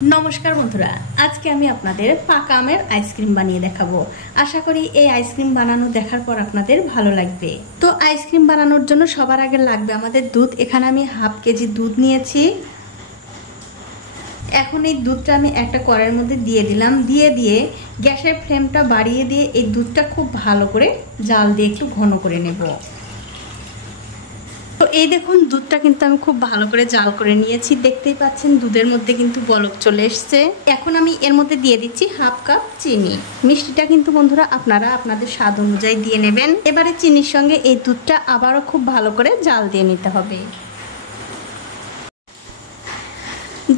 नमस्कार बंधुरा आज के आमी आपनादेर पाका आमेर आइसक्रीम बानिये देखाबो। आशा करी এই आइसक्रीम बानानो देखार पर आपनादेर भालो लागबे। तो आइसक्रीम बानानोर जोन्नो सबार आगे लागबे आमादेर दूध। एखाने आमी हाफ केजी दूध नियेछि। এখন এই দুধটা আমি একটা কড়াইয়ের মধ্যে দিয়ে দিলাম। দিয়ে গ্যাসের ফ্লেমটা বাড়িয়ে দিয়ে এই দুধটা খুব ভালো করে জাল দিয়ে একটু ঘন করে নেব। তো এই দেখুন দুধটা কিন্তু আমি খুব ভালো করে জাল করে নিয়েছি। দেখতেই পাচ্ছেন দুধের মধ্যে কিন্তু বলক চলে এসেছে। এখন আমি এর মধ্যে দিয়ে দিচ্ছি হাফ কাপ চিনি। মিষ্টিটা কিন্তু বন্ধুরা আপনারা আপনাদের স্বাদ অনুযায়ী দিয়ে নেবেন। এবারে চিনির সঙ্গে এই দুধটা আবারও খুব ভালো করে জাল দিয়ে নিতে হবে।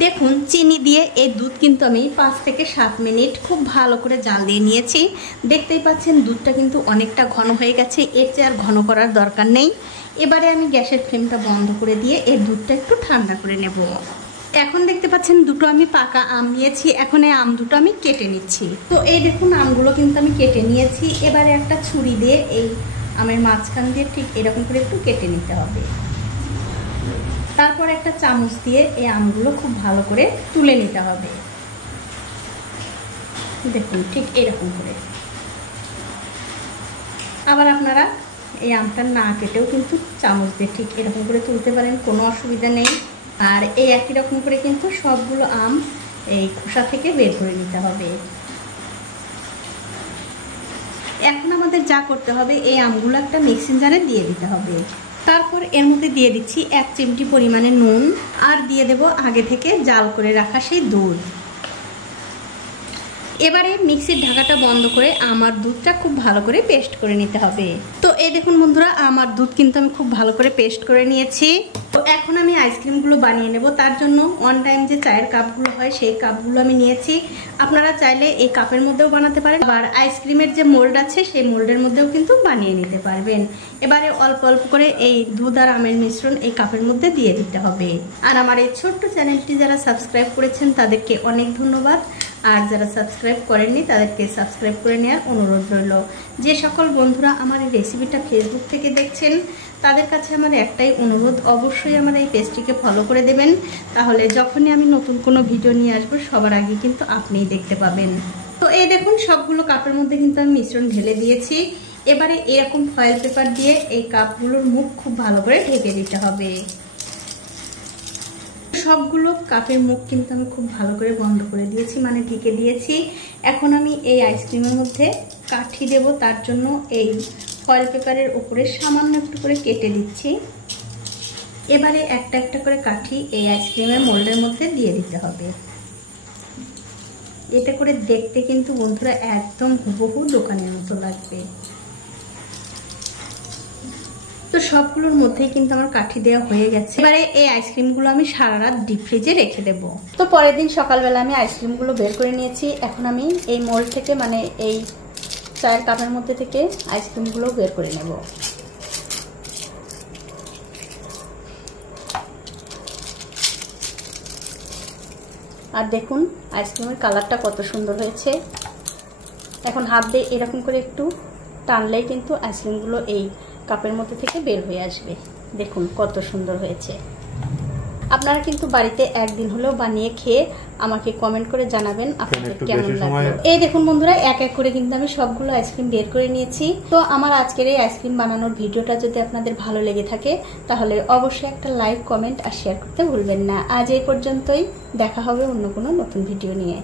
দেখুন চিনি দিয়ে এই দুধ কিন্তু আমি 5 থেকে 7 মিনিট খুব ভালো করে জাল দিয়ে নিয়েছি। দেখতেই পাচ্ছেন দুধটা কিন্তু অনেকটা ঘন হয়ে গেছে। এর চেয়ে আর ঘন করার দরকার নেই। এবারে আমি গ্যাসের ফ্লেমটা বন্ধ করে দিয়ে এই দুধটা একটু ঠান্ডা করে নেব। এখন দেখতে পাচ্ছেন দুটো আমি পাকা আম নিয়েছি। এখন এই আম দুটো আমি কেটে নিচ্ছি। তো এই দেখুন আমগুলো কিন্তু আমি কেটে নিয়েছি। এবারে একটা ছুরি দিয়ে এই আমের মাঝখান দিয়ে ঠিক এরকম করে একটু কেটে নিতে হবে। তারপর একটা চামচ দিয়ে এই আমগুলো খুব ভালো করে তুলে নিতে হবে। দেখুন ঠিক এরকম করে। আবার আপনারা এই আমটা না কেটেও কিন্তু চামচ দিয়ে ঠিক এরকম করে তুলতে পারেন, কোনো অসুবিধা নেই। আর এই একই রকম করে কিন্তু সবগুলো আম এই খোসা থেকে বের করে নিতে হবে। এখন আমাদের যা করতে হবে এই আমগুলো একটা মিক্সিং জারে দিয়ে দিতে হবে। তারপর এর মধ্যে দিয়ে দিচ্ছি 1 চিমটি পরিমাণে নুন আর দিয়ে দেব আগে থেকে জাল করে রাখা সেই দুধ। এবারে মিক্সির ঢাকাটা বন্ধ করে আমার দুধটা খুব ভালো করে পেস্ট করে নিতে হবে। তো এই দেখুন বন্ধুরা আমার দুধ কিন্তু আমি খুব ভালো করে পেস্ট করে নিয়েছি। তো এখন আমি আইসক্রিমগুলো বানিয়ে নেব। তার জন্য ওয়ান টাইম যে চায়ের কাপগুলো হয় সেই কাপগুলো আমি নিয়েছি। আপনারা চাইলে এই কাপের মধ্যেও বানাতে পারেন, আবার আইসক্রিমের যে মোল্ড আছে সেই মোল্ডের মধ্যেও কিন্তু বানিয়ে নিতে পারবেন। এবারে অল্প অল্প করে এই দুধ আর আমের মিশ্রণ এই কাপের মধ্যে দিয়ে দিতে হবে। আর আমার এই ছোট্ট চ্যানেলটি যারা সাবস্ক্রাইব করেছেন তাদেরকে অনেক ধন্যবাদ। আর যারা সাবস্ক্রাইব করেননি তাদেরকে সাবস্ক্রাইব করে নেওয়ার অনুরোধ রইল। যে সকল বন্ধুরা আমার এই রেসিপিটা ফেসবুক থেকে দেখছেন তাদের কাছে আমার একটাই অনুরোধ, অবশ্যই আমার এই পেজটিকে ফলো করে দেবেন। তাহলে যখনই আমি নতুন কোনো ভিডিও নিয়ে আসবো সবার আগে কিন্তু আপনিই দেখতে পাবেন। তো এই দেখুন সবগুলো কাপের মধ্যে কিন্তু আমি মিশ্রণ ঢেলে দিয়েছি। এবারে এরকম ফয়েল পেপার দিয়ে এই কাপগুলোর মুখ খুব ভালো করে ঢেকে দিতে হবে। সবগুলো কাপের মুখ কিন্তু আমি খুব ভালো করে বন্ধ করে দিয়েছি, মানে ঢেকে দিয়েছি। এখন আমি এই আইসক্রিমের মধ্যে কাঠি দেব। তার জন্য এই ফয়েল পেপারের উপরে সামান্য একটু করে কেটে দিচ্ছি। এবারে একটা একটা করে কাঠি এই আইসক্রিমের মোল্ডের মধ্যে দিয়ে দিতে হবে। এতে করে দেখতে কিন্তু বন্ধুরা একদম হুবহু দোকানের মতো লাগবে। তো সবগুলোর মধ্যেই কিন্তু আমার কাঠি দেওয়া হয়ে গেছে। এবারে এই আইসক্রিমগুলো আমি সারা রাত ডিপ ফ্রিজে রেখে দেব। তো পরের দিন সকালবেলা আমি আইসক্রিমগুলো বের করে নিয়েছি। এখন আমি এই মোল্ড থেকে, মানে এই চায়ের কাপের মধ্যে থেকে আইসক্রিমগুলো বের করে নেব। আর দেখুন আইসক্রিমের কালারটা কত সুন্দর হয়েছে। এখন হাত দিয়ে এরকম করে একটু টানলেই কিন্তু আইসক্রিমগুলো এই কাপের মধ্যে থেকে বের হয়ে আসবে। দেখুন কত সুন্দর হয়েছে। আপনারা কিন্তু বাড়িতে একদিন হলেও বানিয়ে খেয়ে আমাকে কমেন্ট করে জানাবেন আপনাদের কেমন লাগলো। এই দেখুন বন্ধুরা এক এক করে কিন্তু আমি সবগুলো আইসক্রিম বের করে নিয়েছি। তো আমার আজকের এই আইসক্রিম বানানোর ভিডিওটা যদি আপনাদের ভালো লেগে থাকে তাহলে অবশ্যই একটা লাইক, কমেন্ট আর শেয়ার করতে ভুলবেন না। আজ এই পর্যন্তই, দেখা হবে অন্য কোনো নতুন ভিডিও নিয়ে।